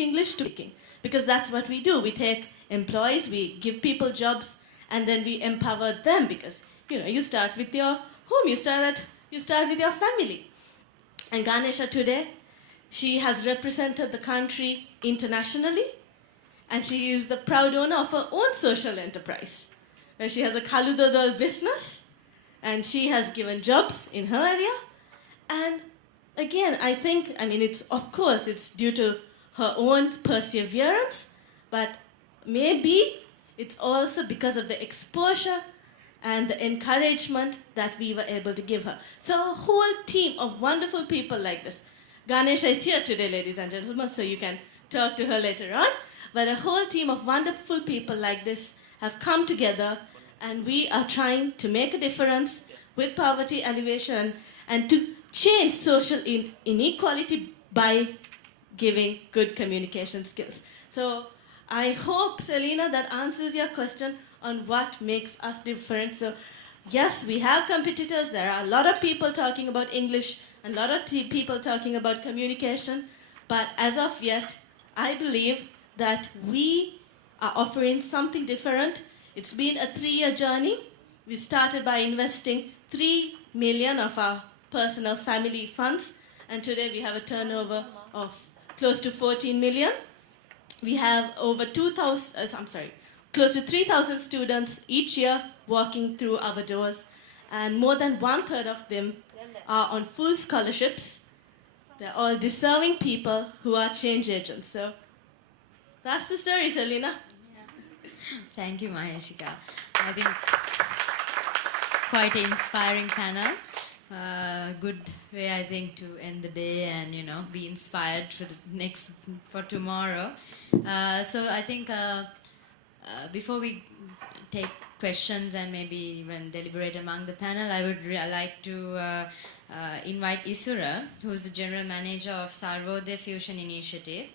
English to speaking, because that's what we do. We take employees, we give people jobs, and then we empower them, because you start with your home, you start with your family. And Ganesha today, she has represented the country internationally, and she is the proud owner of her own social enterprise, where she has a Kaludodol business, and she has given jobs in her area. And again, it's due to her own perseverance, but maybe it's also because of the exposure and the encouragement that we were able to give her. So a whole team of wonderful people like this. Ganesha is here today, ladies and gentlemen, so you can talk to her later on. But a whole team of wonderful people like this have come together, and we are trying to make a difference with poverty alleviation and to change social inequality by giving good communication skills. So I hope, Selena, that answers your question on what makes us different. So yes, we have competitors. There are a lot of people talking about English and a lot of people talking about communication. But as of yet, I believe that we are offering something different. It's been a 3-year journey. We started by investing 3 million of our personal family funds, and today we have a turnover of close to 14 million. We have over close to 3,000 students each year walking through our doors, and more than 1/3 of them are on full scholarships. They're all deserving people who are change agents. So that's the story, Selena. Thank you, Maheshika. I think quite an inspiring panel. Good way, I think, to end the day and be inspired for tomorrow. So I think before we take questions and maybe even deliberate among the panel, I would like to invite Isura, who's the general manager of Salvo Diffusion initiative.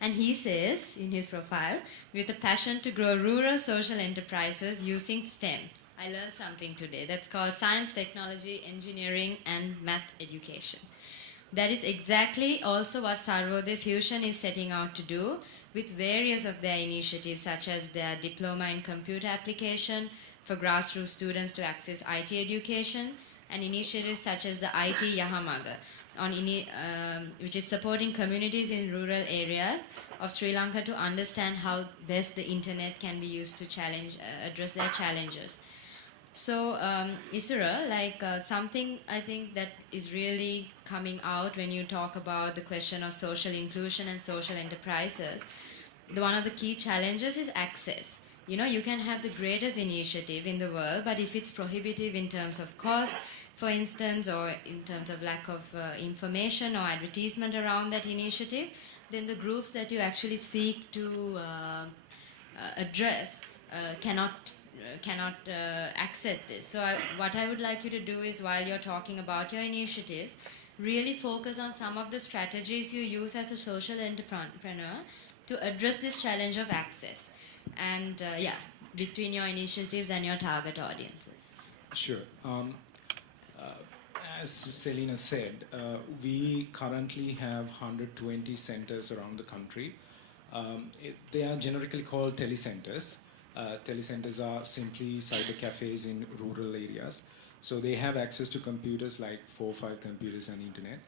And he says in his profile, with a passion to grow rural social enterprises using STEM. I learned something today. That's called Science, Technology, Engineering and Math Education. That is exactly also what Salvo Diffusion is setting out to do with various of their initiatives, such as their Diploma in Computer Application for grassroots students to access IT education, and initiatives such as the IT Yahamaga, which is supporting communities in rural areas of Sri Lanka to understand how best the internet can be used to address their challenges. So, Isura, something I think that is really coming out when you talk about the question of social inclusion and social enterprises, one of the key challenges is access. You can have the greatest initiative in the world, but if it's prohibitive in terms of cost, for instance, or in terms of lack of information or advertisement around that initiative, then the groups that you actually seek to address cannot access this. So what I would like you to do is, while you're talking about your initiatives, really focus on some of the strategies you use as a social entrepreneur to address this challenge of access. And between your initiatives and your target audiences. Sure. As Selena said, we currently have 120 centers around the country. They are generically called telecentres. Telecentres are simply cyber cafes in rural areas. So they have access to computers, like 4 or 5 computers and internet.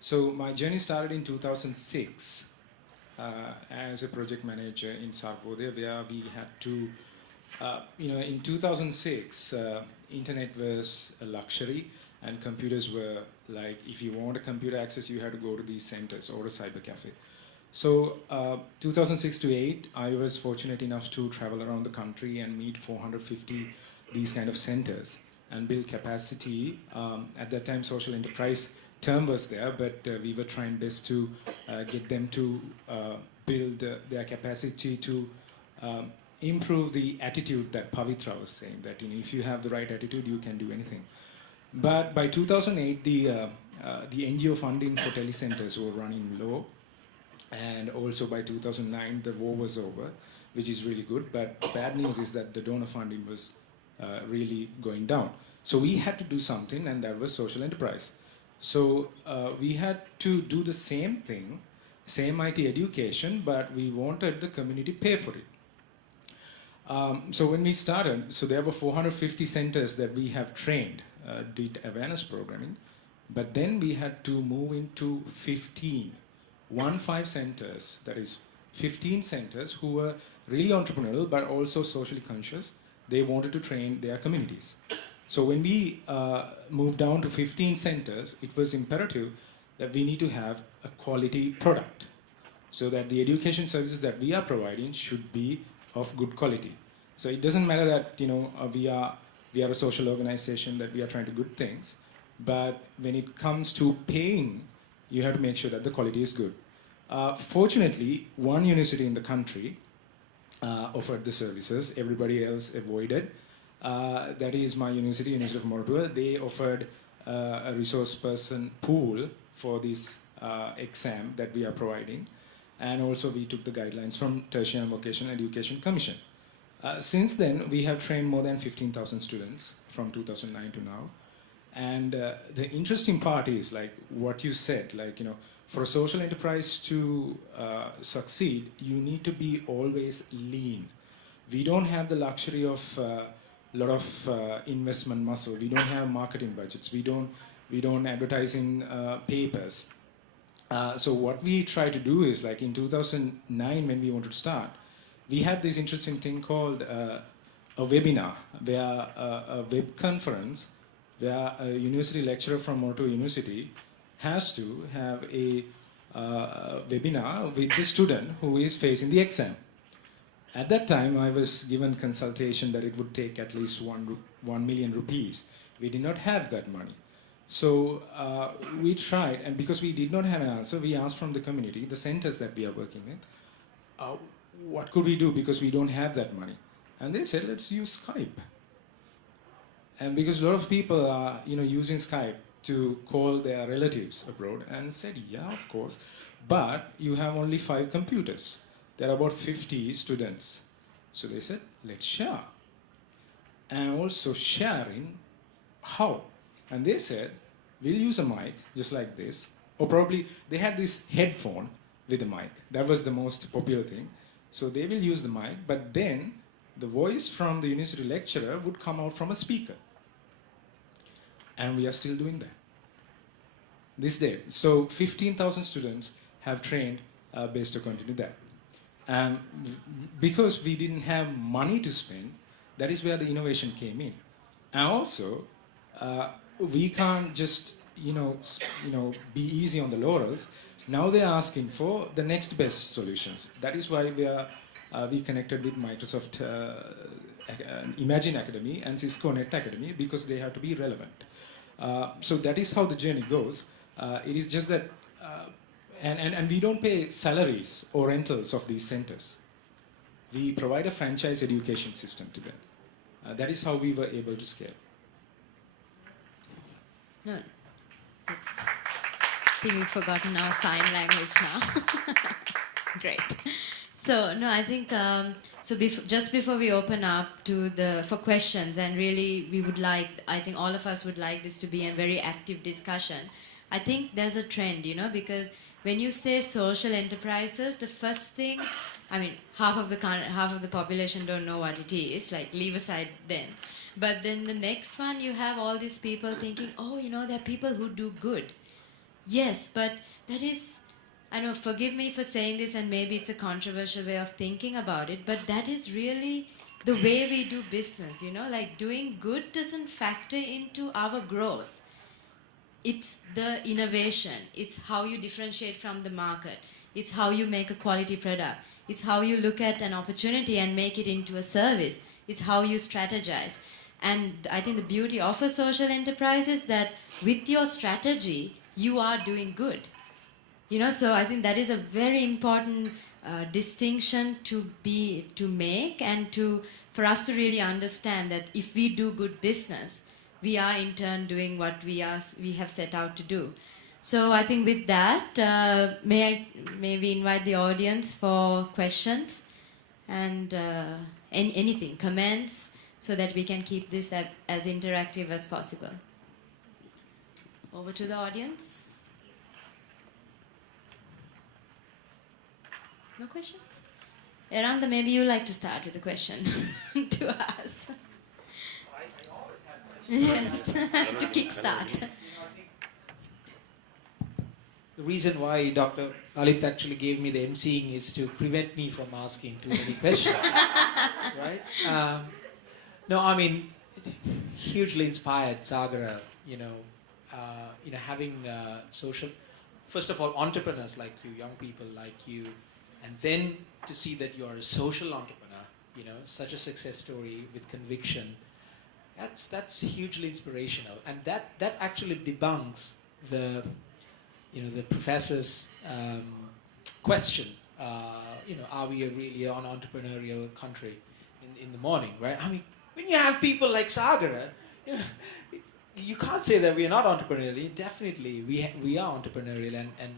So my journey started in 2006 as a project manager in Salvo, where we had to, in 2006, internet was a luxury, and computers were like, if you want a computer access, you had to go to these centers or a cyber cafe. So 2006 to 8, I was fortunate enough to travel around the country and meet 450 these kind of centers and build capacity. At that time, social enterprise term was there, but we were trying best to get them to build their capacity to improve the attitude that Pavitra was saying, that if you have the right attitude, you can do anything. But by 2008, the NGO funding for telecentres were running low. And also by 2009, the war was over, which is really good. But bad news is that the donor funding was really going down. So we had to do something, and that was social enterprise. So we had to do the same thing, same IT education, but we wanted the community pay for it. So when we started, so there were 450 centers that we have trained, did awareness programming, but then we had to move into 15 centers, that is 15 centers who were really entrepreneurial but also socially conscious. They wanted to train their communities. So when we moved down to 15 centers, it was imperative that we need to have a quality product so that the education services that we are providing should be of good quality. So it doesn't matter that we are a social organization, that we are trying to do good things, but when it comes to paying, you have to make sure that the quality is good. Fortunately, one university in the country offered the services, everybody else avoided. That is my university, University of Moratuwa. They offered a resource person pool for this exam that we are providing. And also we took the guidelines from Tertiary and Vocational Education Commission. Since then, we have trained more than 15,000 students from 2009 to now. And the interesting part is like what you said, like, for a social enterprise to succeed, you need to be always lean. We don't have the luxury of a lot of investment muscle. We don't have marketing budgets. We don't advertise in papers. So what we try to do is, like in 2009 when we wanted to start, we had this interesting thing called a webinar, where a web conference, where a university lecturer from Moratuwa University has to have a webinar with the student who is facing the exam. At that time, I was given consultation that it would take at least 1 million rupees. We did not have that money. So we tried, and because we did not have an answer, we asked from the community, the centers that we are working with, what could we do because we don't have that money? And they said, let's use Skype. And because a lot of people are using Skype to call their relatives abroad, and said, yeah, of course, but you have only 5 computers. There are about 50 students. So they said, let's share. And also sharing how? And they said, we'll use a mic just like this, or probably they had this headphone with a mic. That was the most popular thing. So they will use the mic, but then the voice from the university lecturer would come out from a speaker. And we are still doing that this day. So 15,000 students have trained based according to that. And because we didn't have money to spend, that is where the innovation came in. And also, we can't just be easy on the laurels. Now they're asking for the next best solutions. That is why we connected with Microsoft Imagine Academy and Cisco Net Academy, because they have to be relevant. So that is how the journey goes. It is just that, and we don't pay salaries or rentals of these centers. We provide a franchise education system to them. That is how we were able to scale. No, I think we've forgotten our sign language now. Great. So, no, I think, just before we open up for questions, and really we would like, I think all of us would like this to be a very active discussion. I think there's a trend, because when you say social enterprises, the first thing, I mean, half of the population don't know what it is, like leave aside then. But then the next one, you have all these people thinking, oh, there are people who do good. Yes, but that is, I know, forgive me for saying this, and maybe it's a controversial way of thinking about it, but that is really the way we do business, like doing good doesn't factor into our growth. It's the innovation. It's how you differentiate from the market. It's how you make a quality product. It's how you look at an opportunity and make it into a service. It's how you strategize. And I think the beauty of a social enterprise is that with your strategy, you are doing good. So I think that is a very important distinction to make, and for us to really understand that if we do good business, we are in turn doing what we have set out to do. So I think with that, may we invite the audience for questions and anything, comments, so that we can keep this as interactive as possible. Over to the audience. No questions? Eranda, maybe you like to start with a question to us. Yes, to kickstart. The reason why Dr. Lalit actually gave me the emceeing is to prevent me from asking too many questions, right? No, I mean, hugely inspired Sagara, having social, first of all, entrepreneurs like you, young people like you, and then to see that you are a social entrepreneur, such a success story with conviction, that's hugely inspirational, and that actually debunks the professor's question. Are we really an entrepreneurial country in the morning, right? I mean, when you have people like Sagara, you know, you can't say that we are not entrepreneurial. Definitely, we are entrepreneurial, and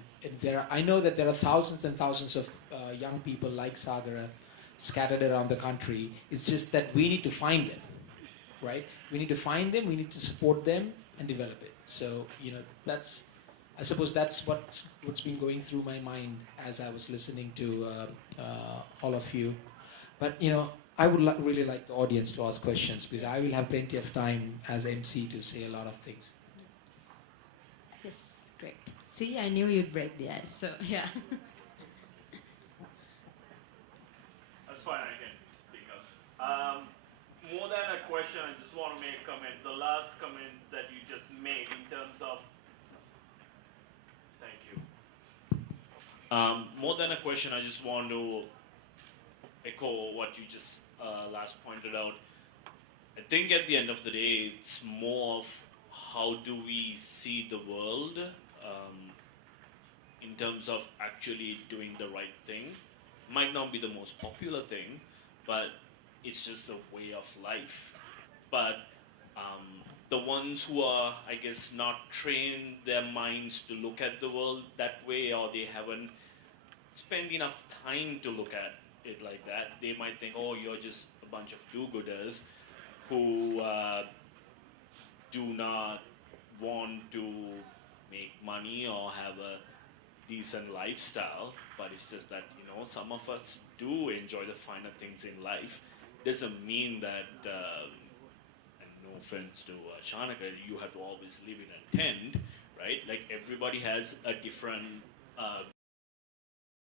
I know that there are thousands and thousands of young people like Sagara scattered around the country. It's just that we need to find them, right? We need to find them. We need to support them and develop it. So I suppose that's what's been going through my mind as I was listening to all of you. But I would really like the audience to ask questions, because I will have plenty of time as MC to say a lot of things. Yes, great. See, I knew you'd break the ice, so yeah. That's fine, I can speak up. More than a question, I just want to make a comment. The last comment that you just made in terms of, thank you. More than a question, I just want to echo what you just last pointed out. I think at the end of the day, it's more of how do we see the world in terms of actually doing the right thing. Might not be the most popular thing, but it's just a way of life. But the ones who are, I guess, not trained their minds to look at the world that way, or they haven't spent enough time to look at it like that, they might think, oh, you're just a bunch of do-gooders who do not want to make money or have a decent lifestyle. But it's just that, some of us do enjoy the finer things in life. Doesn't mean that, and no offense to Shanaka, you have to always live in a tent, right? Like, everybody has a different